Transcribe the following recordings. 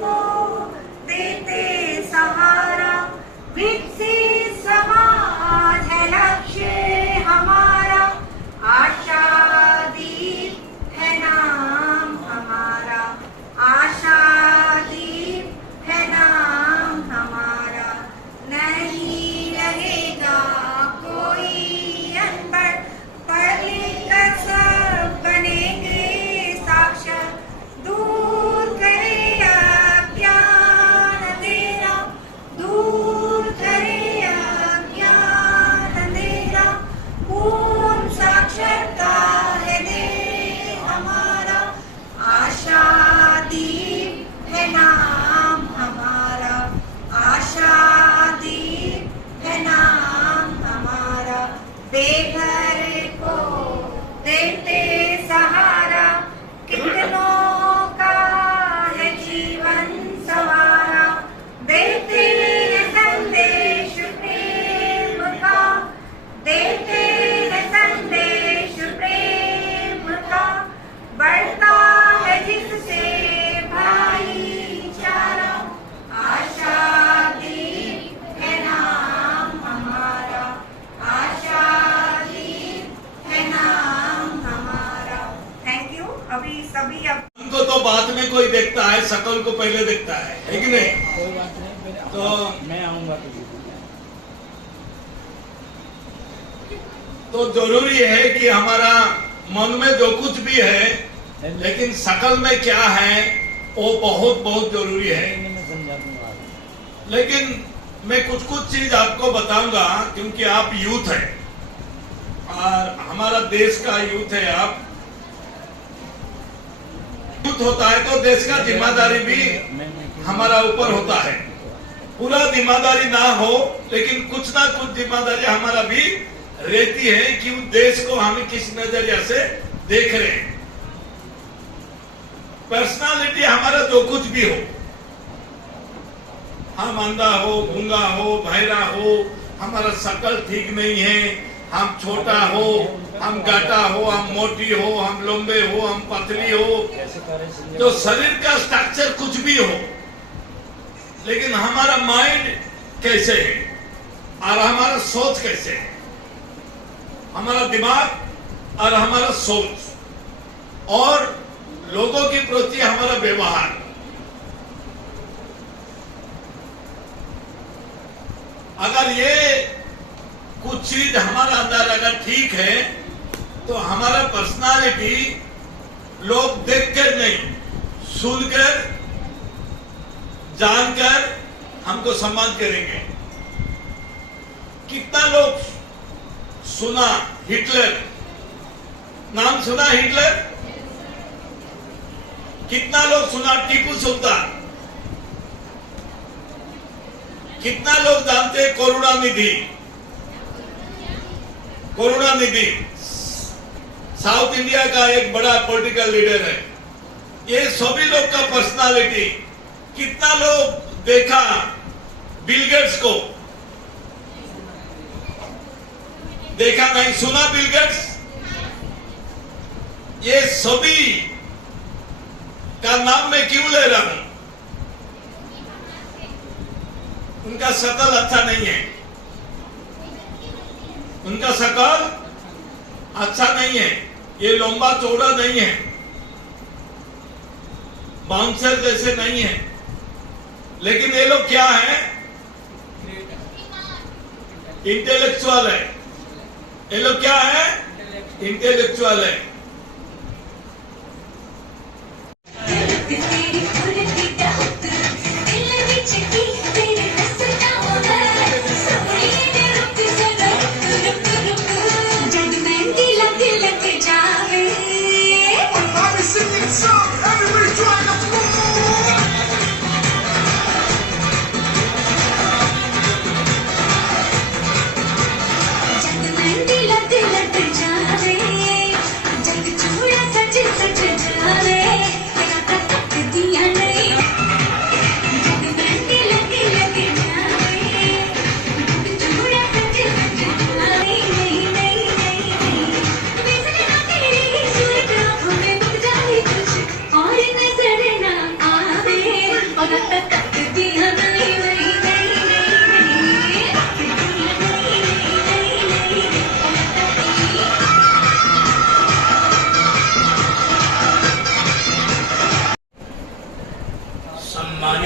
को देते सहारा, विकसित समाज है लक्ष्य हमारा, आशादीप है नाम हमारा, आशादीप है नाम हमारा। नहीं रहेगा कोई अनपढ़, पढ़ लिख कर सब बनेंगे साक्षर। दूर करे अज्ञान अंधेरा, दूर करे अज्ञान अंधेरा, पूर्ण साक्षरता है देश हमारा, आशादीप है नाम हमारा, आशादीप है नाम हमारा। बेघर को देते सहारा, कितनों का है जीवन सवारा, देते हैं संदेश प्रेम का, देते हैं संदेश प्रेम का। बढ़ता है जिससे भाईचारा, आशादीप है नाम हमारा, आशादीप है नाम हमारा। Thank you. अभी सभी अब उनको तो बाद में कोई देखता है, शकल को पहले देखता है कि नहीं? कोई बात नहीं, तो मैं आऊंगा तो जरूरी है कि हमारा मन में जो कुछ भी है, लेकिन शकल में क्या है वो बहुत बहुत जरूरी है। मैं समझा दूंगा। लेकिन मैं कुछ कुछ चीज आपको बताऊंगा, क्योंकि आप यूथ है और हमारा देश का यूथ है। आप यूथ होता है तो देश का जिम्मेदारी भी हमारा ऊपर होता है। पूरा जिम्मेदारी ना हो, लेकिन कुछ ना कुछ जिम्मेदारी हमारा भी रहती है कि उस देश को हम किस नजरिया से देख रहे हैं। पर्सनालिटी हमारा जो कुछ भी हो, हम अंधा हो, गूंगा हो, बहरा हो, हमारा शकल ठीक नहीं है, हम छोटा हो, हम गाटा हो, हम मोटी हो, हम लंबे हो, हम पतली हो, तो शरीर का स्ट्रक्चर कुछ भी हो, लेकिन हमारा माइंड कैसे है और हमारा सोच कैसे है, हमारा दिमाग और हमारा सोच और लोगों के प्रति हमारा व्यवहार, अगर ये कुछ चीज हमारा अंदर अगर ठीक है तो हमारा पर्सनालिटी लोग देखकर नहीं, सुनकर जानकर हमको सम्मान करेंगे। कितना लोग सुना हिटलर, नाम सुना हिटलर? कितना लोग सुना टीपू सुल्तान? कितना लोग जानते करुणानिधि? करुणानिधि साउथ इंडिया का एक बड़ा पॉलिटिकल लीडर है। ये सभी लोग का पर्सनालिटी, कितना लोग देखा बिल गेट्स को? देखा नहीं, सुना बिल गेट्स? ये सभी का नाम मैं क्यों ले रहा हूं? उनका शकल अच्छा नहीं है, उनका शकल अच्छा नहीं है, ये लंबा चौड़ा नहीं है, बाउंसर जैसे नहीं है, लेकिन ये लोग क्या है? इंटेलेक्चुअल है। ये लोग क्या है? इंटेलेक्चुअल है।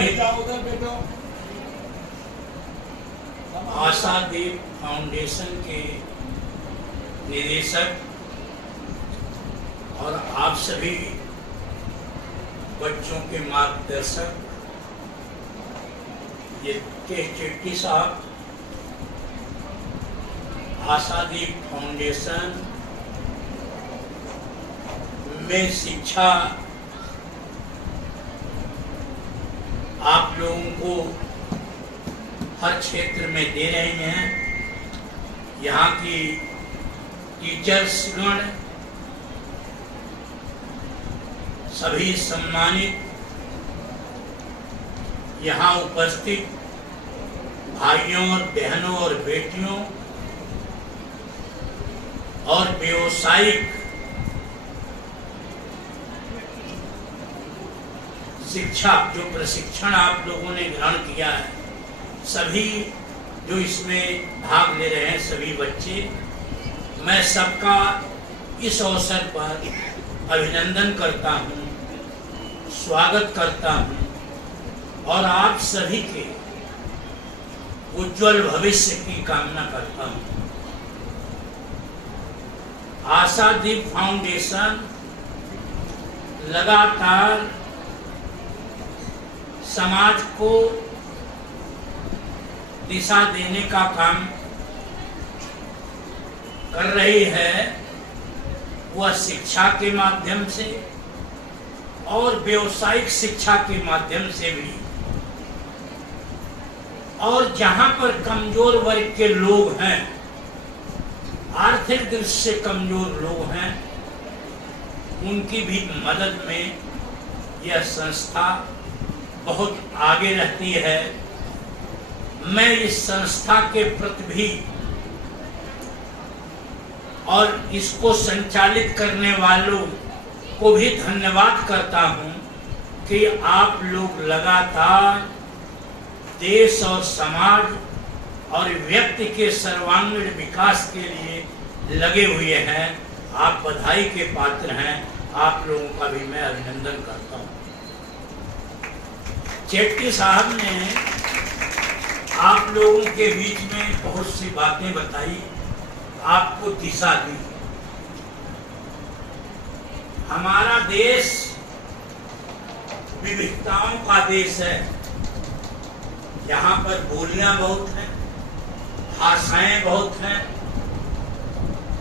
आशादीप आशादीप फाउंडेशन के निदेशक और आप सभी बच्चों के मार्गदर्शक ये के चेट्टी साहब, आशादीप फाउंडेशन में शिक्षा आप लोगों को हर क्षेत्र में दे रहे हैं। यहाँ की टीचर्स गण सभी सम्मानित, यहाँ उपस्थित भाइयों और बहनों और बेटियों और व्यावसायिक शिक्षा जो प्रशिक्षण आप लोगों ने ग्रहण किया है, सभी जो इसमें भाग ले रहे हैं सभी बच्चे, मैं सबका इस अवसर पर अभिनंदन करता हूँ, स्वागत करता हूँ और आप सभी के उज्जवल भविष्य की कामना करता हूँ। आशादीप फाउंडेशन लगातार समाज को दिशा देने का काम कर रही है, वह शिक्षा के माध्यम से और व्यावसायिक शिक्षा के माध्यम से भी। और जहां पर कमजोर वर्ग के लोग हैं, आर्थिक दृष्टि से कमजोर लोग हैं, उनकी भी मदद में यह संस्था बहुत आगे रहती है। मैं इस संस्था के प्रति भी और इसको संचालित करने वालों को भी धन्यवाद करता हूं कि आप लोग लगातार देश और समाज और व्यक्ति के सर्वांगीण विकास के लिए लगे हुए हैं। आप बधाई के पात्र हैं, आप लोगों का भी मैं अभिनंदन करता हूं। चेट्टी साहब ने आप लोगों के बीच में बहुत सी बातें बताई, आपको दिशा दी। हमारा देश विविधताओं का देश है। यहाँ पर बोलियां बहुत हैं, भाषाएं बहुत हैं,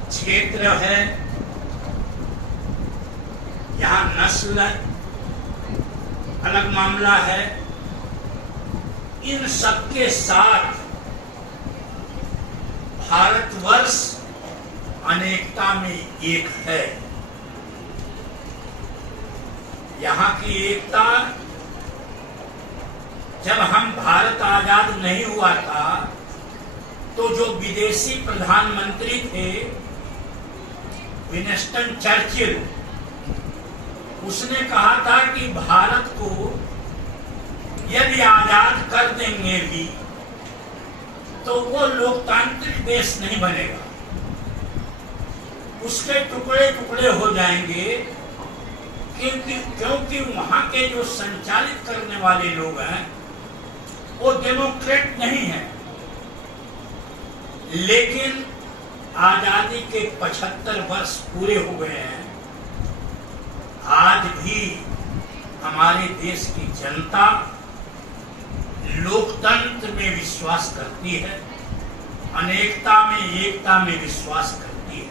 क्षेत्र है, यहाँ नस्ल अलग मामला है। इन सबके साथ भारतवर्ष अनेकता में एक है। यहाँ की एकता, जब हम भारत आजाद नहीं हुआ था तो जो विदेशी प्रधानमंत्री थे विंस्टन चर्चिल, उसने कहा था कि भारत को यदि आजाद कर देंगे भी तो वो लोकतांत्रिक देश नहीं बनेगा, उसके टुकड़े टुकड़े हो जाएंगे, क्योंकि वहां के जो संचालित करने वाले लोग हैं वो डेमोक्रेट नहीं है। लेकिन आजादी के 75 वर्ष पूरे हो गए हैं, आज भी हमारे देश की जनता लोकतंत्र में विश्वास करती है, अनेकता में एकता में विश्वास करती है,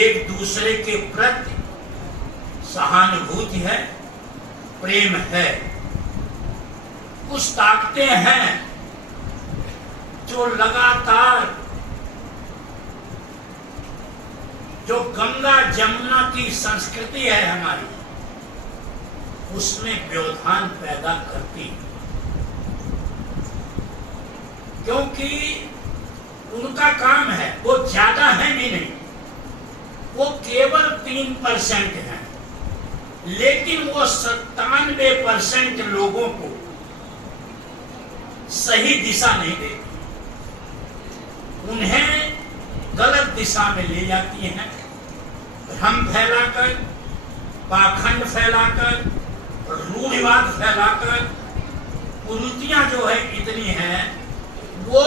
एक दूसरे के प्रति सहानुभूति है, प्रेम है। कुछ ताकतें हैं जो लगातार जो गंगा जमुना की संस्कृति है हमारी, उसमें व्यवधान पैदा करती है, क्योंकि उनका काम है, वो ज्यादा है भी नहीं, वो केवल 3% है, लेकिन वो 97% लोगों को सही दिशा नहीं देती, उन्हें गलत दिशा में ले जाती हैं, भ्रम फैलाकर, पाखंड फैलाकर, रूढ़िवाद फैलाकर कुरीतियां जो है इतनी हैं, वो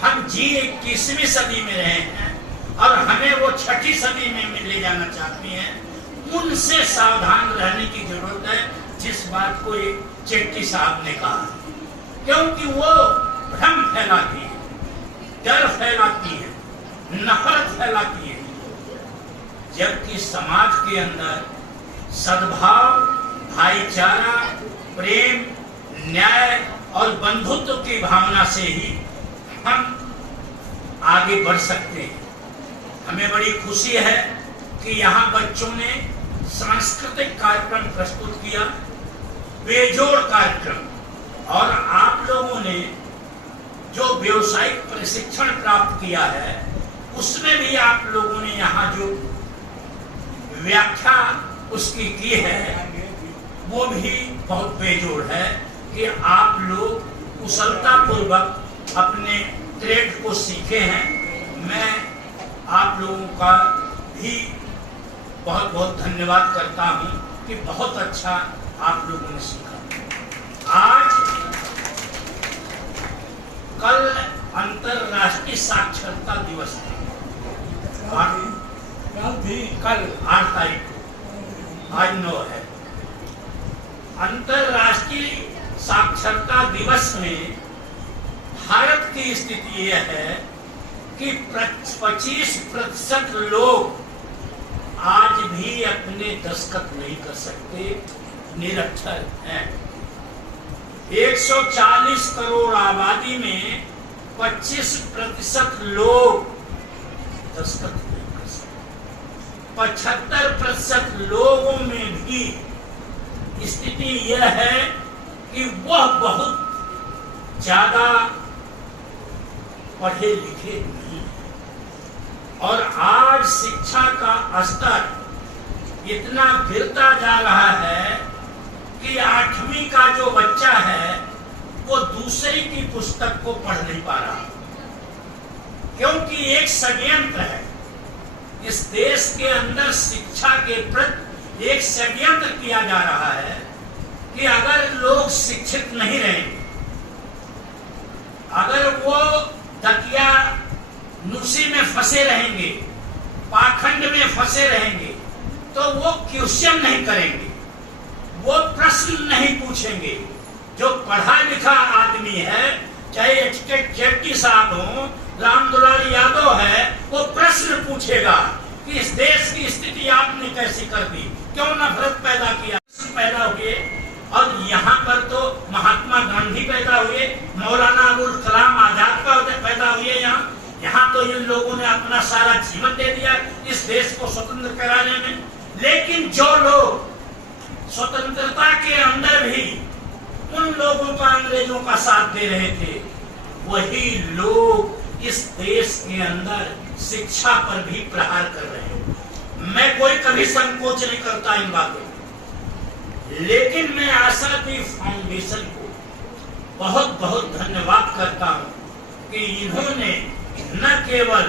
हम जी 21वीं सदी में रहे हैं और हमें वो 6ठी सदी में ले जाना चाहती हैं। उनसे सावधान रहने की जरूरत है, जिस बात को चेट्टी साहब ने कहा, क्योंकि वो भ्रम फैलाती है, डर फैलाती है, नफरत फैलाती है, जबकि समाज के अंदर सद्भाव, भाईचारा, प्रेम, न्याय और बंधुत्व की भावना से ही हम आगे बढ़ सकते हैं। हमें बड़ी खुशी है कि यहाँ बच्चों ने सांस्कृतिक कार्यक्रम प्रस्तुत किया, बेजोड़ कार्यक्रम, और आप लोगों ने जो व्यावसायिक प्रशिक्षण प्राप्त किया है उसमें भी आप लोगों ने यहाँ जो व्याख्या उसकी की है वो भी बहुत बेजोड़ है कि आप लोग कुशलता पूर्वक अपने ट्रेड को सीखे हैं। मैं आप लोगों का भी बहुत बहुत धन्यवाद करता हूं कि बहुत अच्छा आप लोगों ने सीखा। आज कल अंतरराष्ट्रीय साक्षरता दिवस है, कल 8 तारीख को, आज 9 है। अंतरराष्ट्रीय साक्षरता दिवस में भारत की स्थिति यह है कि 25% लोग आज भी अपने दस्तखत नहीं कर सकते, निरक्षर हैं। 140 करोड़ आबादी में 25% लोग दस्तखत नहीं कर सकते। 75% लोगों में भी स्थिति यह है कि वह बहुत ज्यादा पढ़े लिखे नहीं, और आज शिक्षा का स्तर इतना गिरता जा रहा है कि 8वीं का जो बच्चा है वो दूसरी की पुस्तक को पढ़ नहीं पा रहा, क्योंकि एक षड्यंत्र है इस देश के अंदर। शिक्षा के प्रति एक षड्यंत्र किया जा रहा है कि अगर लोग शिक्षित नहीं रहेंगे, अगर वो तकिया नुसी में फंसे रहेंगे, पाखंड में फंसे रहेंगे, तो वो क्वेश्चन नहीं करेंगे, वो प्रश्न नहीं पूछेंगे। जो पढ़ा लिखा आदमी है, चाहे चेट्टी साहब हो, रामदुलारी यादव है, वो प्रश्न पूछेगा कि इस देश की स्थिति आपने कैसी कर दी, क्यों नफरत पैदा किया, पैदा हुए। और यहाँ पर तो महात्मा गांधी पैदा हुए, मौलाना अबुल कलाम आजाद पैदा हुए। यहाँ तो इन लोगों ने अपना सारा जीवन दे दिया इस देश को स्वतंत्र कराने में। लेकिन जो लोग स्वतंत्रता के अंदर भी उन लोगों का, अंग्रेजों का साथ दे रहे थे, वही लोग इस देश के अंदर शिक्षा पर भी प्रहार कर रहे हैं। मैं कोई कभी संकोच नहीं करता इन बातों, लेकिन मैं आशादी फाउंडेशन को बहुत बहुत धन्यवाद करता हूं कि इन्होंने न केवल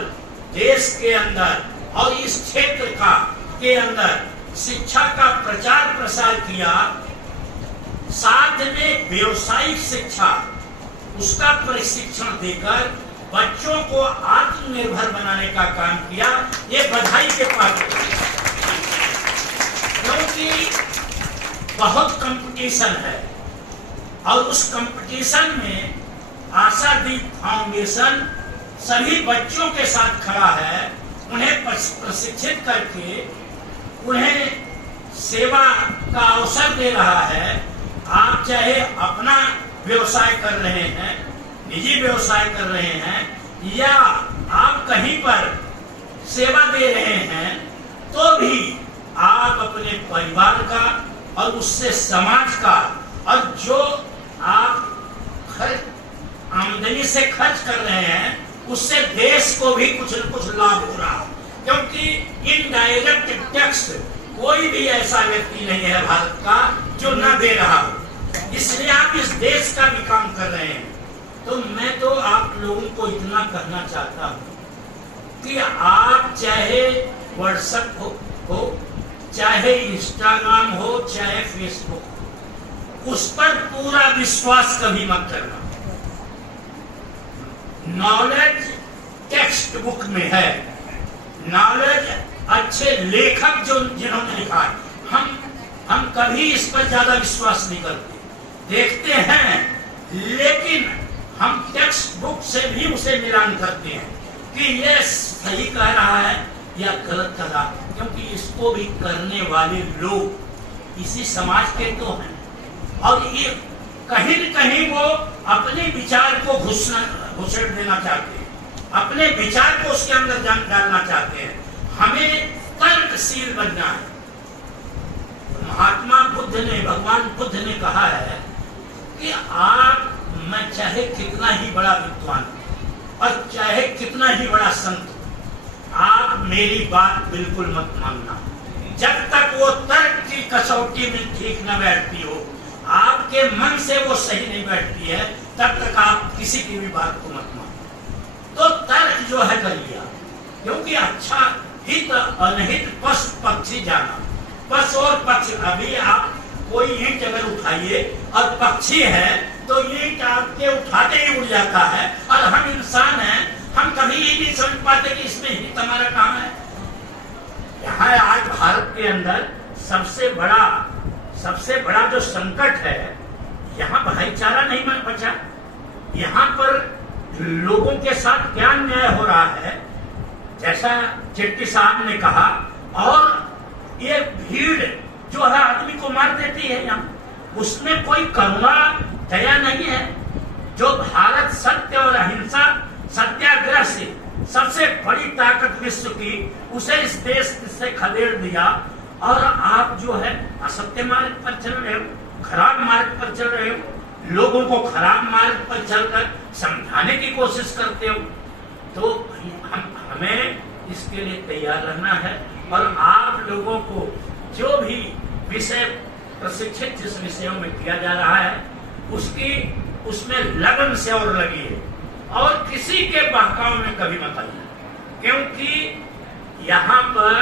देश के अंदर और इस क्षेत्र के अंदर शिक्षा का प्रचार प्रसार किया, साथ में व्यावसायिक शिक्षा उसका प्रशिक्षण देकर बच्चों को आत्मनिर्भर बनाने का काम किया। ये बधाई के पात्र, क्योंकि बहुत कंपटीशन है और उस कंपटीशन में आशादीप फाउंडेशन सभी बच्चों के साथ खड़ा है, उन्हें प्रशिक्षित करके उन्हें सेवा का अवसर दे रहा है। आप चाहे अपना व्यवसाय कर रहे हैं, निजी व्यवसाय कर रहे हैं, या आप कहीं पर सेवा दे रहे हैं, तो भी आप अपने परिवार का और उससे समाज का, और जो आप आमदनी से खर्च कर रहे हैं उससे देश को भी कुछ न कुछ लाभ हो रहा है। क्योंकि इनडायरेक्ट टैक्स कोई भी ऐसा व्यक्ति नहीं है भारत का जो न दे रहा हो, इसलिए आप इस देश का भी काम कर रहे हैं। तो मैं तो आप लोगों को इतना कहना चाहता हूँ कि आप चाहे व्हाट्सएप हो, चाहे इंस्टाग्राम हो, चाहे फेसबुक हो, उस पर पूरा विश्वास कभी मत करना। नॉलेज टेक्स्ट बुक में है, नॉलेज अच्छे लेखक जो जिन्होंने लिखा है, हम कभी इस पर ज्यादा विश्वास नहीं करते, देखते हैं लेकिन हम टेक्स्ट बुक से भी उसे मिलान करते हैं कि ये सही कह रहा है या गलत कर रहा है, क्योंकि इसको भी करने वाले लोग इसी समाज के तो हैं और ये कहीं न कहीं वो अपने विचार को घुसेड़ देना चाहते हैं, अपने विचार को उसके अंदर डालना चाहते हैं। हमें तर्कशील बनना है। महात्मा बुद्ध ने, भगवान बुद्ध ने कहा है कि मैं चाहे कितना ही बड़ा विद्वान और चाहे कितना ही बड़ा संत, आप मेरी बात बिल्कुल मत मानना जब तक वो तर्क की कसौटी में ठीक न बैठती हो, आपके मन से वो सही नहीं बैठती है, तब तक आप किसी की भी बात को मत मानो। तो तर्क जो है कर लिया, क्योंकि अच्छा हित अनहित पशु पक्षी जाना, पशु और पक्षी। अभी आप कोई ईंट अगर उठाइए और पक्षी है तो ईंट आपके उठाते ही उड़ जाता है, और हम इंसान हैं, हम कभी ये नहीं समझ पाते कि इसमें हित हमारा कहाँ है। यहाँ आज भारत के अंदर सबसे बड़ा जो संकट है, यहाँ भाईचारा नहीं बन बचा। यहाँ पर लोगों के साथ क्या अन्याय हो रहा है, जैसा जेटली साहब ने कहा, और ये भीड़ जो है आदमी को मार देती है, यहाँ उसमें कोई करुणा दया नहीं है। जो भारत सत्य और अहिंसा सत्याग्रह से सबसे बड़ी ताकत विश्व की, उसे इस देश से खदेड़ दिया, और आप जो है असत्य मार्ग पर चल रहे हो, खराब मार्ग पर चल रहे हो, लोगों को खराब मार्ग पर चलकर समझाने की कोशिश करते हो। तो हमें इसके लिए तैयार रहना है, और आप लोगों को जो भी विषय प्रशिक्षित जिस विषयों में किया जा रहा है उसमें लगन से और लगिए, और किसी के बहकाव में कभी मत आइए, क्योंकि यहाँ पर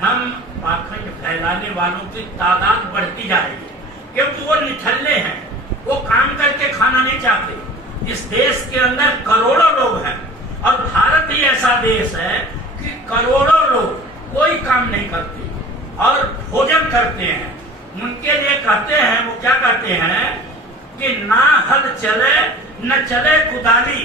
हम पाखंड फैलाने वालों की तादाद बढ़ती जा रही है, क्योंकि वो निठल्ले हैं, वो काम करके खाना नहीं चाहते। इस देश के अंदर करोड़ों लोग हैं, और भारत ही ऐसा देश है कि करोड़ों लोग कोई काम नहीं करते और भोजन करते हैं। उनके लिए कहते हैं, वो क्या कहते हैं कि ना हल चले न चले कुदाली,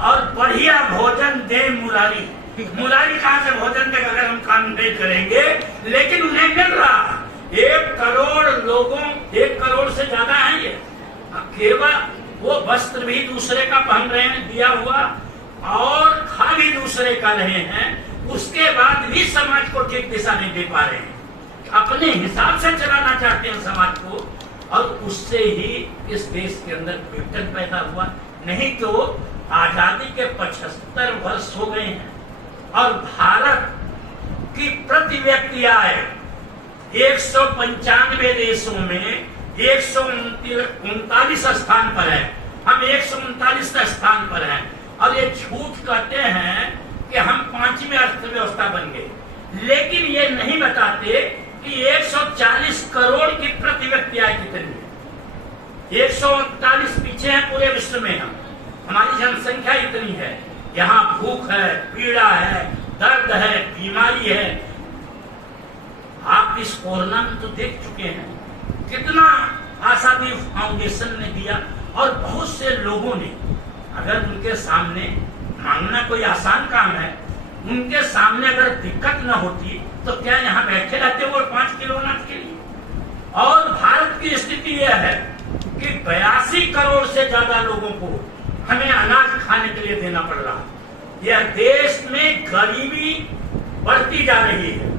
और बढ़िया भोजन दे मुरारी। मुरारी कहाँ से भोजन देगा अगर हम काम नहीं करेंगे, लेकिन उन्हें मिल रहा। 1 करोड़ लोगों, 1 करोड़ से ज्यादा है ये, केवल वो वस्त्र भी दूसरे का पहन रहे हैं दिया हुआ, और खा भी दूसरे का रहे हैं, उसके बाद भी समाज को ठीक दिशा नहीं दे पा रहे हैं। अपने हिसाब से चलाना चाहते हैं समाज को, और उससे ही इस देश के अंदर विघटन पैदा हुआ। नहीं तो आजादी के 75 वर्ष हो गए हैं, और भारत की प्रति व्यक्ति आय 195 देशों में 139 स्थान पर है, हम 139 स्थान पर हैं, और ये झूठ कहते हैं कि हम 5वीं अर्थव्यवस्था बन गए, लेकिन ये नहीं बताते कि 140 करोड़ की प्रति व्यक्ति आय कितनी है। 139 पीछे है पूरे विश्व में, हमारी जनसंख्या इतनी है। यहाँ भूख है, पीड़ा है, दर्द है, बीमारी है। आप इस कोरोना में तो देख चुके हैं कितना आशादी फाउंडेशन ने दिया, और बहुत से लोगों ने, अगर उनके सामने मांगना कोई आसान काम है, उनके सामने अगर दिक्कत न होती तो क्या यहाँ बैठे रहते वो 5 किलो अनाज के लिए। और भारत की स्थिति यह है कि 82 करोड़ से ज्यादा लोगों को हमें अनाज खाने के लिए देना पड़ रहा है। यह देश में गरीबी बढ़ती जा रही है,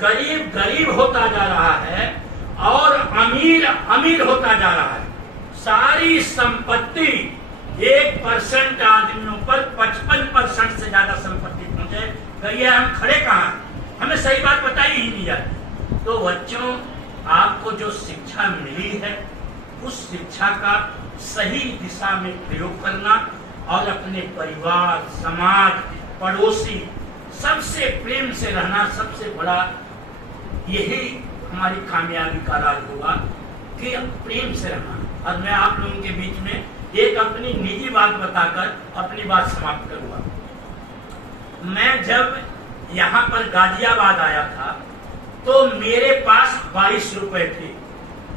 गरीब गरीब होता जा रहा है, और अमीर अमीर होता जा रहा है। सारी संपत्ति 1% आदमियों पर 55% से ज्यादा संपत्ति पहुंचे गई है। हम खड़े कहाँ, हमें सही बात बताई ही नहीं जाती। तो बच्चों, आपको जो शिक्षा मिली है उस शिक्षा का सही दिशा में प्रयोग करना, और अपने परिवार, समाज, पड़ोसी सबसे प्रेम से रहना सबसे बड़ा, यही हमारी कामयाबी का राज होगा कि प्रेम से रहना। और मैं आप लोगों के बीच में एक अपनी निजी बात बताकर अपनी बात समाप्त करूंगा। मैं जब यहाँ पर गाजियाबाद आया था तो मेरे पास 22 रुपए थे,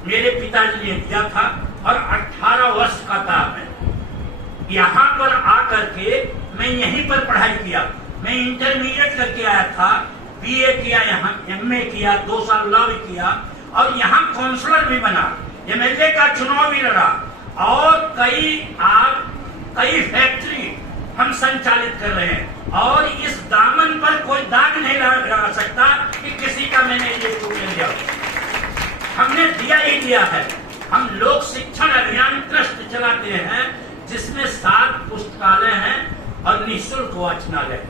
मेरे पिताजी ने दिया था और 18 वर्ष का था मैं। यहाँ पर आकर के मैं यहीं पर पढ़ाई किया। मैं इंटरमीडिएट करके आया था, बीए किया, यहाँ एमए किया, 2 साल लॉ भी किया और यहाँ काउंसलर भी बना, एमएलए का चुनाव भी लड़ा और कई फैक्ट्री हम संचालित कर रहे हैं। और इस दामन पर कोई दाग नहीं लगा सकता कि किसी का मैंने ये ले लिया। हमने दिया ही दिया है। हम लोक शिक्षण अभियान ट्रस्ट चलाते हैं जिसमें 7 पुस्तकालय हैं और निःशुल्क वाचनालय।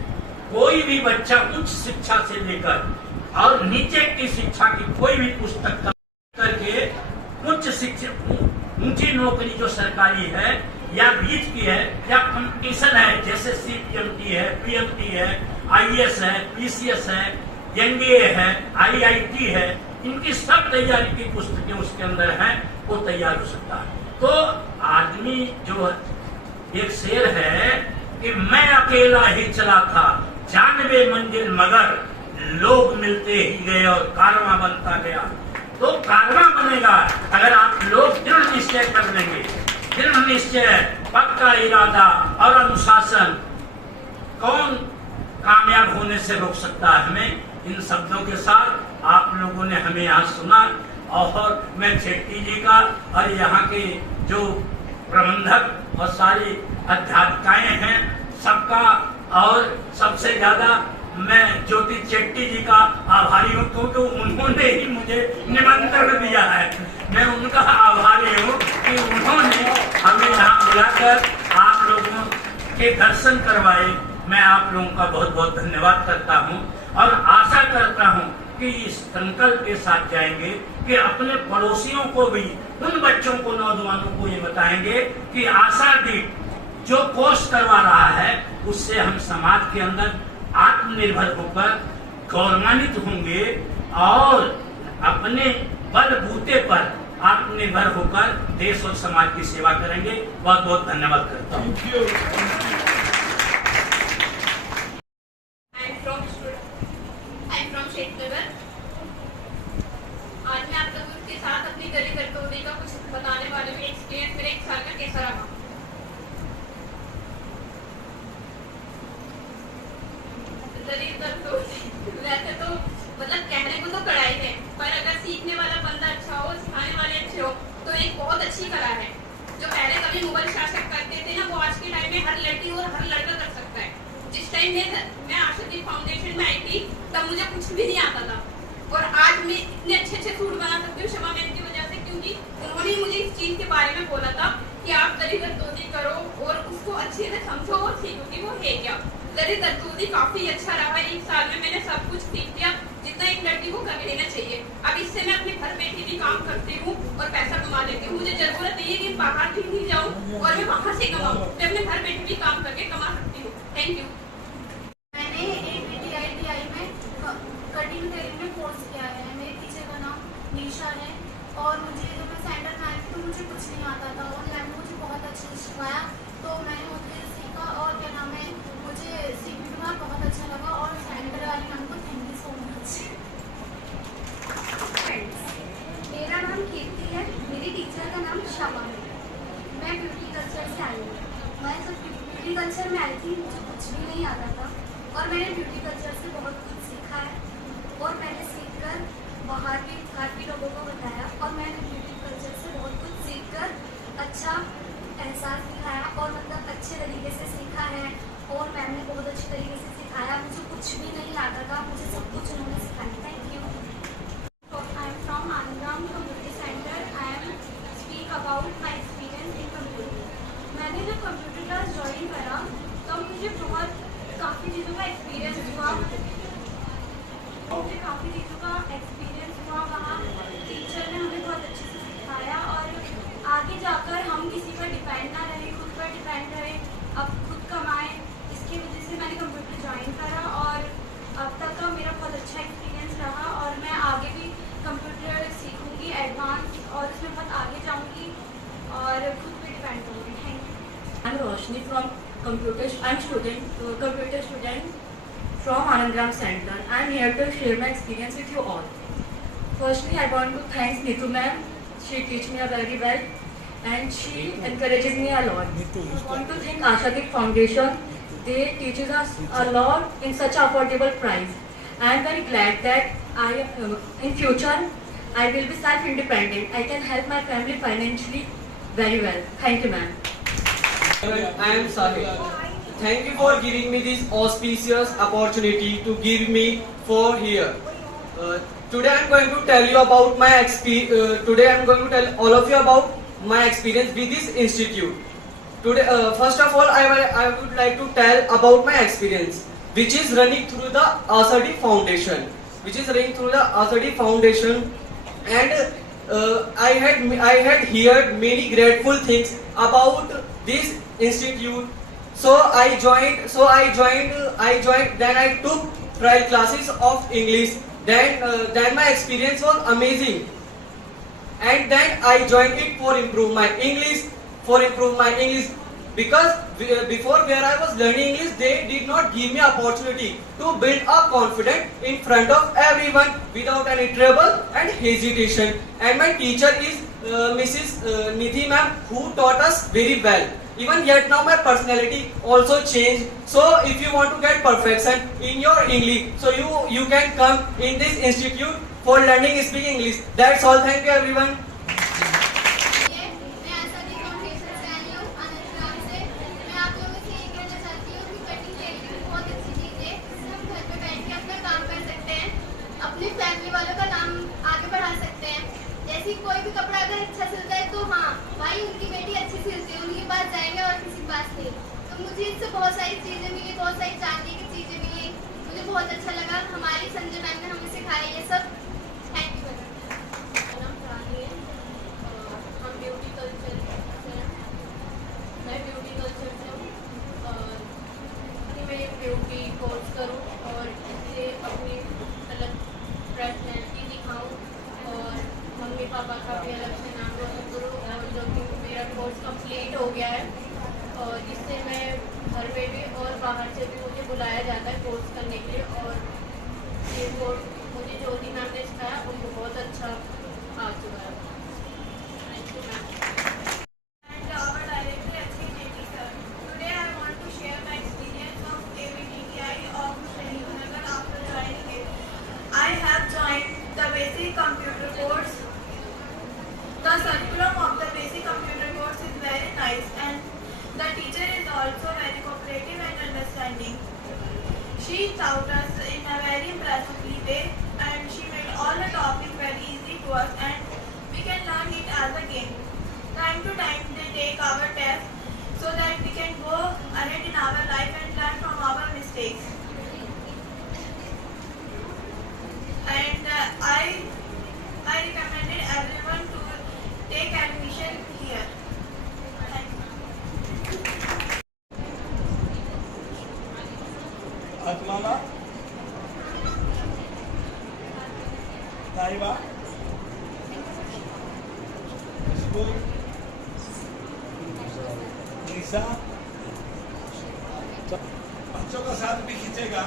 कोई भी बच्चा उच्च शिक्षा से लेकर और नीचे की शिक्षा की कोई भी पुस्तक करके उच्च शिक्षा, ऊंची नौकरी जो सरकारी है या बीच की है या कंपटीशन है, जैसे CPMT है, PMT है, IAS है, PCS है, NDA है, IIT है, इनकी सब तैयारी की पुस्तकें उसके अंदर हैं, वो तैयार हो सकता है। तो आदमी जो एक शेर है कि मैं अकेला ही चला था 92 मंजिल मगर लोग मिलते ही गए और कारवां बनता गया। तो कारवां बनेगा अगर आप लोग दृढ़ निश्चय कर लेंगे। दृढ़ निश्चय, पक्का इरादा और अनुशासन कौन कामयाब होने से रोक सकता है हमें। इन शब्दों के साथ आप लोगों ने हमें यहाँ सुना और मैं शेट्टी जी का और यहाँ के जो प्रबंधक और सारी अध्यापिकाएं हैं सबका और सबसे ज्यादा मैं ज्योति शेट्टी जी का आभारी हूँ क्योंकि उन्होंने ही मुझे निमंत्रण दिया है। मैं उनका आभारी हूँ कि उन्होंने हमें यहाँ बुलाकर आप लोगों के दर्शन करवाए। मैं आप लोगों का बहुत बहुत धन्यवाद करता हूँ और आशा करता हूँ कि इस संकल्प के साथ जाएंगे कि अपने पड़ोसियों को भी, उन बच्चों को, नौजवानों को ये बताएंगे कि आशादीप जो कोर्स करवा रहा है उससे हम समाज के अंदर आत्मनिर्भर होकर गौरवान्वित होंगे और अपने बलबूते पर आत्मनिर्भर होकर देश और समाज की सेवा करेंगे। बहुत बहुत धन्यवाद करता हूँ। आज मैं आप लोगों के साथ अपनी दलित दर्दों का कुछ बताने वाले हूँ। एक्सपीरियंस मेरे 1 साल का कैसा रहा। दलित दर्दों वैसे तो मतलब कहने को तो कढ़ाई है, पर अगर सीखने वाला बंदा अच्छा हो, सिखाने वाले अच्छे हो तो एक बहुत अच्छी कला है। जो पहले कभी मुगल शासक करते थे ना, वो आज के टाइम में हर लड़की और हर लड़का कर सकता है। जिस टाइम मैं आशादीप फाउंडेशन में आई थी तब मुझे कुछ भी नहीं आता था और आज मैं इतने अच्छे अच्छे सूट बना सकती हूँ शमा मैम की वजह से, क्योंकि उन्होंने मुझे इस चीज के बारे में बोला था कि आप दलित दर्दों करो और उसको अच्छे से समझो और सीखो कि वो है क्या। दलित दर्दों काफी अच्छा रहा। 1 साल में मैंने सब कुछ सीख लिया जितना एक लड़की को कर लेना चाहिए। अब इससे मैं अपने घर बैठे भी काम करती हूँ और पैसा कमा लेती हूँ। मुझे जरूरत नहीं है कि बाहर भी नहीं जाऊँ और मैं वहाँ से कमाऊँ, मैं अपने घर बैठे भी काम करके कमा सकती हूँ। Thank you. मैंने ABTI में कटिंग टेलरिंग में कोर्स किया है। मेरे टीचर का नाम निशा है और मुझे जब मैं सेंटर में आई थी तो मुझे कुछ नहीं आता था और मैम ने मुझे बहुत अच्छे से सिखाया तो मैंने मुझे सीखा और क्या नाम है, मुझे सीखने का बहुत अच्छा लगा और सेंटर वाली मैम को थैंक यू सो मच। मेरा नाम कीर्ति है, मेरी टीचर का नाम शमा है। मैं ब्यूटी कल्चर से आई हूँ। मैं जब ब्यूटी कल्चर में आई थी मुझे कुछ भी नहीं आता था और मैंने ब्यूटी कल्चर से बहुत कुछ सीखा है और मैंने सीखकर बाहर भी लोगों को बताया और मैंने ब्यूटी कल्चर से बहुत कुछ सीखकर अच्छा एहसास दिखाया और मतलब अच्छे तरीके से सीखा है और मैम ने बहुत अच्छे तरीके से सिखाया। मुझे कुछ भी नहीं आता था, मुझे सब कुछ उन्होंने सिखाया। Thank you. I am from Anandram community centre. I am speak about my experience in computer. मैंने जब कंप्यूटर क्लास ज्वाइन करा तब मुझे काफ़ी चीज़ों का एक्सपीरियंस हुआ। वहाँ टीचर ने हमें बहुत अच्छे से सिखाया और आगे जाकर हम किसी पर डिपेंड ना रहे, खुद पर डिपेंड रहे, अब खुद कमाएं। इसकी वजह से मैंने कंप्यूटर ज्वाइन करा और अब तक का मेरा बहुत अच्छा एक्सपीरियंस रहा और मैं आगे भी कंप्यूटर सीखूंगी एडवांस और इसमें बहुत आगे जाऊंगी और खुद पे डिपेंड करूंगी। Thank you. I'm Roshni from computer. I'm computer student from Anandram Center. I'm here to share my experience with you all. Firstly, I want to thank Neetu ma'am. She teach me very well, and she encourages me a lot. I want to thank Ashadeep Foundation. They teaches us a lot in such affordable price. I am very glad that in future I will be self-independent. I can help my family financially very well. Thank you, ma'am. I am Sahil. Thank you for giving me this auspicious opportunity to give me for here. Today I am going to tell you about my today I am going to tell all of you about my experience with this institute. Today, first of all, I would like to tell about my experience, which is running through the Asadi Foundation, and I had heard many grateful things about this institute. So I joined. Then I took trial classes of English. Then my experience was amazing, and then I joined it for improve my English. Because before where I was learning English, they did not give me opportunity to build a confidence in front of everyone without any trouble and hesitation. And my teacher is Mrs. Nidhi ma'am, who taught us very well. Even yet now my personality also changed. So if you want to get perfection in your English, so you can come in this institute for learning speaking English. That's all. Thank you everyone. मैं आसादी foundation से आई हूँ आनंदराम से। मैं आप लोगों से ये कहना चाहती हूँ कि कटिंग टेलरिंग बहुत अच्छी चीज़ है, जिससे हम घर पे बैठ के अपना काम कर सकते हैं, अपनी फैमिली वालों का नाम आगे बढ़ा सकते हैं। जैसे कोई भी कपड़ा अगर अच्छा सिलता है तो हाँ भाई उनकी बेटी अच्छी सिलती है, उनके पास जाएंगे और किसी के पास नहीं। तो मुझे इससे बहुत सारी चीज़ें मिली, बहुत सारी जानने की चीज़ें मिली, मुझे बहुत अच्छा लगा। हमारी संजय मैम ने हमें सिखाया ये सब। Thank you ma'am. हम ब्यूटी कल्चर से हैं। मैं ब्यूटी कल्चर से हूँ कि मैं ब्यूटी कोर्स करूँ और इससे अपनी अलग पर्सनैलिटी दिखाऊँ और मम्मी पापा का भी अलग से नाम रोशन करूँ। और जो कि मेरा कोर्स कंप्लीट हो गया है और इससे मैं घर में भी और बाहर से भी मुझे बुलाया जाता है कोर्स करने के लिए। और ये कोर्स मुझे ज्योति मैम ने सिखाया, उनको बहुत अच्छा आ चुका है। Thank you ma'am. And our director Achhi Jeti sir. Today I want to share my experience of ABTTI of Srinagar after joining it. I have joined the basic computer course. The curriculum of the basic computer course is very nice and the teacher is also very cooperative and understanding. She taught us in a very impressively way and she made all the topics very easy to us and we can learn it as a game. Time to time they take our tests so that we can go ahead in our life and learn from our mistakes. And I recommended everyone to take admission here. Thank you. Atmana, Taiba, School, निशा, बच्चों का साथ भी खींचेगा।